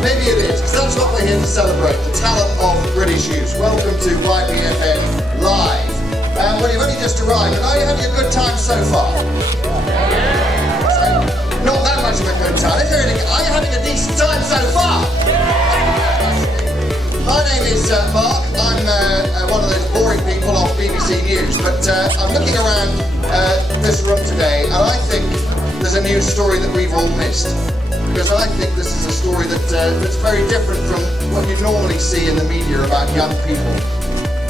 Maybe it is, because that's what we're here to celebrate, the talent of British youth. Welcome to YPFM Live. Well, you've only just arrived, and are you having a good time so far? Not that much of a good time. Are you having a decent time so far? My name is Mark. I'm one of those boring people off BBC News, but I'm looking around this room today, and I think there's a news story that we've all missed. Because I think this is a story that's very different from what you normally see in the media about young people.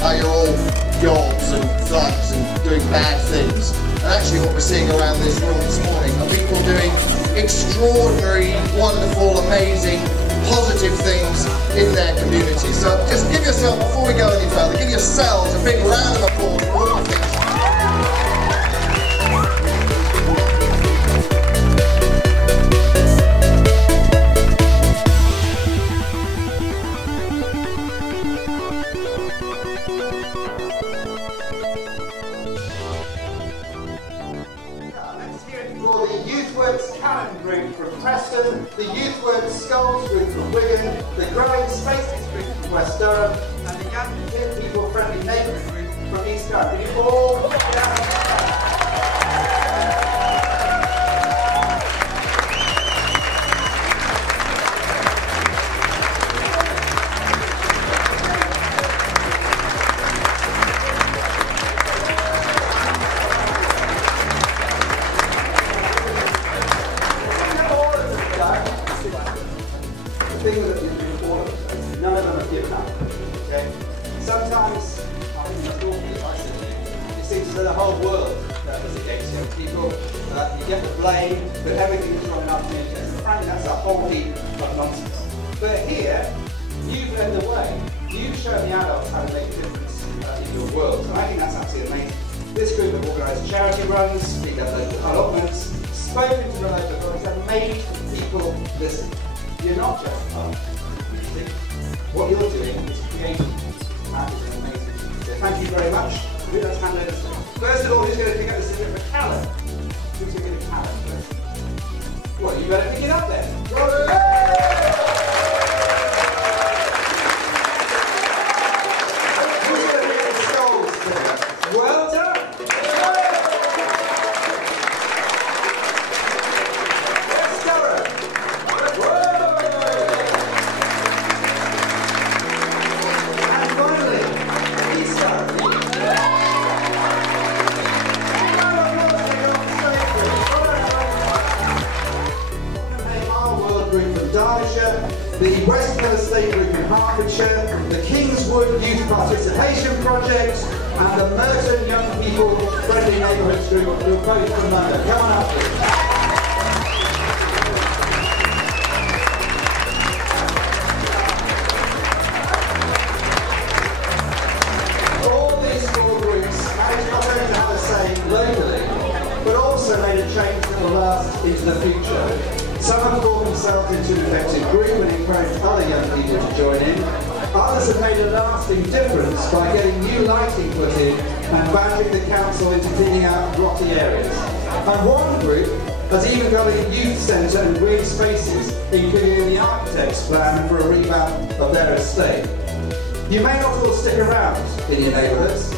How you're all yobs and thugs and doing bad things. And actually what we're seeing around this room this morning are people doing extraordinary, wonderful, amazing, positive things in their community. So just give yourself, before we go any further, give yourselves a big round of applause for all the things. For the YouthWorks Cannon group from Preston, the YouthWorks Skulls group from Wigan, the Growing Spaces group from West Durham, and the Young People Friendly Neighbourhood group from East Durham. Can you all the thing with all of them, none of them have given up. Okay? Sometimes, I think that's all it seems as though the whole world is against young people. You get the blame, but everything is running up to you. And frankly, that's a whole heap of nonsense. But here, you've led the way. You've shown the adults how to make a difference in your world. And I think that's absolutely amazing. This group have organised charity runs, been at local allotments, spoken to the local authorities, and made people listen. You're not just part of the music. What you're doing is creating. That is amazing. So thank you very much. Let's hand over to you. First of all, who's going to pick up the certificate for Callum? Who's going to get a Callum first? Well, you better pick it up then. Who's going to pick the skulls first? Well done. The Western Estate Group in Hertfordshire, the Kingswood Youth Participation Project, and the Merton Young People Friendly Neighbourhoods Group, who are both from London. Come on up, please. All these four groups managed not only to have a say locally, but also made a change that will last into the future. Some have brought themselves into an effective group and encouraged other young people to join in. Others have made a lasting difference by getting new lighting put in and badgering the council into cleaning out grotty areas. And one group has even got a youth centre and green spaces, including the architect's plan for a revamp of their estate. You may not all stick around in your neighbourhoods.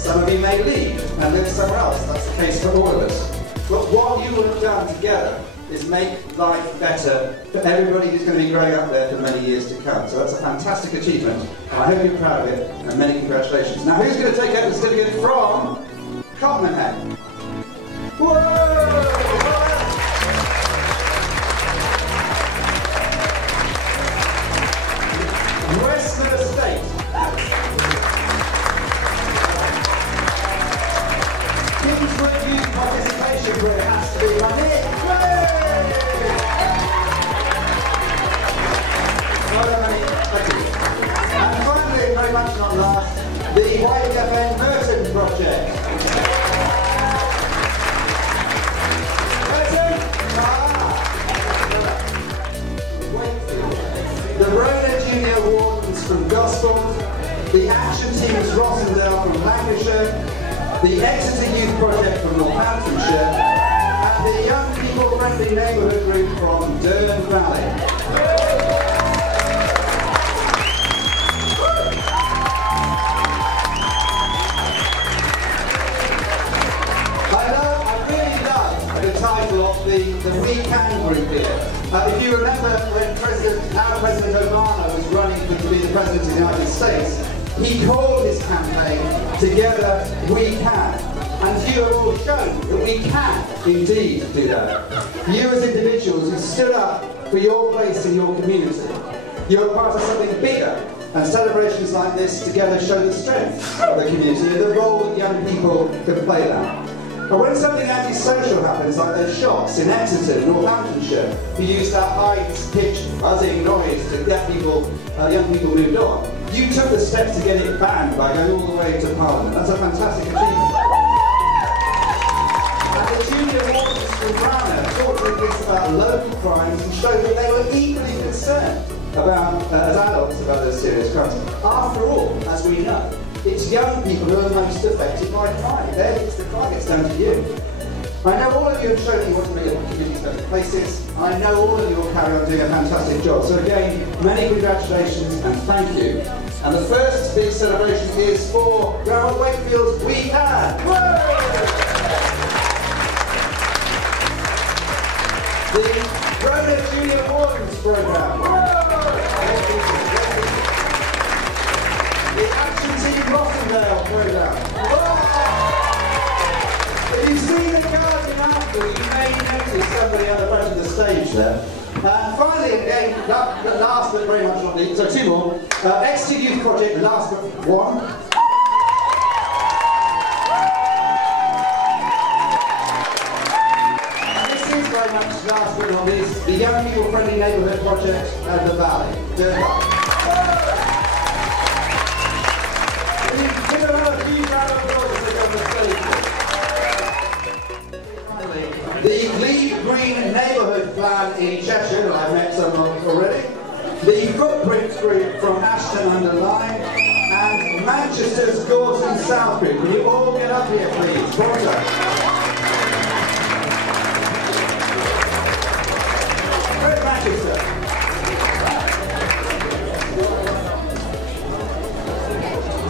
Some of you may leave and live somewhere else. That's the case for all of us. But what you will have done together is make life better for everybody who's going to be growing up there for many years to come. So that's a fantastic achievement, and I hope you're proud of it, and many congratulations. Now, who's going to take out the certificate from Cottenham? Whoa! Western Estate. Kingswood Youth Participation Group has to be on it. And finally, very much not last, the YTFN Merton project. the Exeter Youth Project from Northamptonshire, and the Young People Friendly Neighbourhood Group from Durham Valley. The We Can group here. If you remember when now President Obama was running to be the President of the United States, he called his campaign Together We Can. And you have all shown that we can indeed do that. You as individuals who stood up for your place in your community. You're part of something bigger, and celebrations like this together show the strength of the community and the role that young people can play there. But when something antisocial happens, like those shots in Exeter, Northamptonshire, who used that high-pitched buzzing noise to get people, young people moved on, you took the steps to get it banned by going all the way to Parliament. That's a fantastic achievement. And the junior wardens from Brownham talked to us about local crimes and showed that they were equally concerned about, as adults, about those serious crimes. After all, as we know, it's young people who are most affected by crime. It's the crime, it's down to you. I know all of you have shown that you want to make communities better places. I know all of you will carry on doing a fantastic job. So again, many congratulations and thank you. And the first big celebration is for Groundwork Wakefield's We Can. The Grown-up Junior Wardens Programme. The Action Team Rossendale programme. If you see the guardian after, you may notice somebody at the front of the stage there. And finally, again, last but very much not least, so two more. Exeter Youth Project, last but one. And this is very much last but not least, the Young People Friendly Neighbourhood Project at the Valley. Durham Valley. The Leave Green Neighbourhood Plan in Cheshire, I've met some already. The Footprint Group from Ashton-under-Lyne, and Manchester's Gorton South Group. Can you all get up here, please? Porter. Where's Manchester?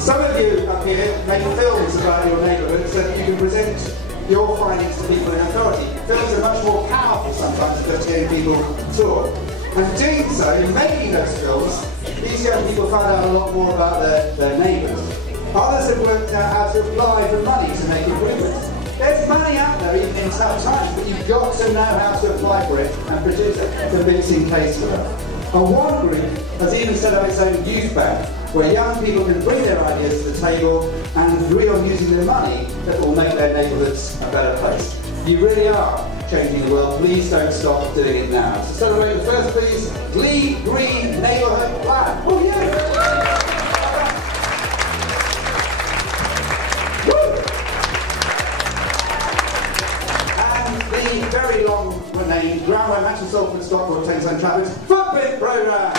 Some of you up here make films about your neighbourhood so that you can present your findings to people in authority. Films are much more powerful sometimes than just getting people to talk. And doing so, in making those films, these young people find out a lot more about their neighbours. Others have worked out how to apply for money to make improvements. There's money out there even in tough times, but you've got to know how to apply for it and produce a convincing case for that. And one group has even set up its own youth bank, where young people can bring their ideas to the table and agree on using their money that will make their neighbourhoods a better place. You really are changing the world. Please don't stop doing it now. So celebrate the first, please. Leave Green Neighbourhood Plan. Oh yeah! And the very long name, Groundwork Matching Salford Stockport Thames and Trafford Footprint Programme.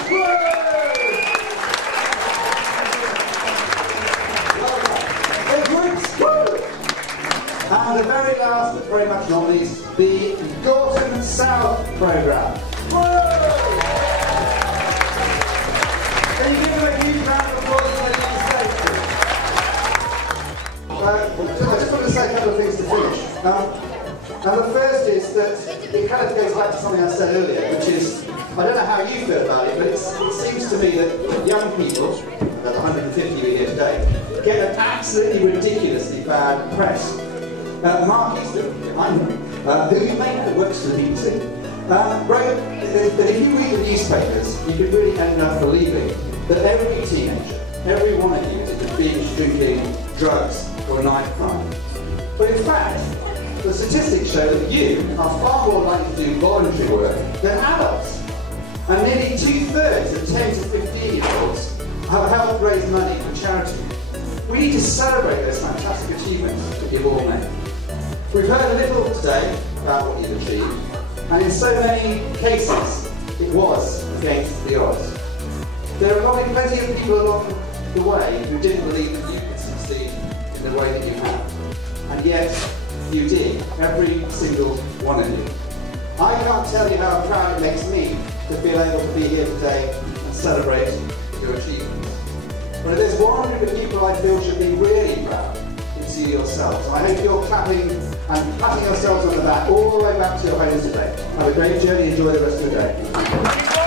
And the very last, but very much not least, the Gorton South programme. Can you give them a huge round of applause for the I just want to say a couple of things to finish. Now the first is that it kind of goes back to something I said earlier, which is, I don't know how you feel about it, but it seems to me that young people, there's 150 of you here today, get an absolutely ridiculously bad press. Mark Easton, who you may know works for the BBC, wrote that if you read the newspapers, you could really end up believing that every teenager, every one of you is binge drinking, drugs, or knife crime. But in fact, the statistics show that you are far more likely to do voluntary work than adults. And nearly 2/3 of 10 to 15-year-olds have helped raise money for charity. We need to celebrate those fantastic achievements that you've all made. We've heard a little today about what you've achieved, and in so many cases, it was against the odds. There are probably plenty of people along the way who didn't believe that you could succeed in in the way that you have. And yet, you did, every single one of you. I can't tell you how proud it makes me to feel able to be here today and celebrate your achievements. But if there's one group of people I feel should be really proud, it's you yourselves. I hope you're clapping and patting yourselves on the back all the way back to your homes today. Have a great journey, enjoy the rest of your day.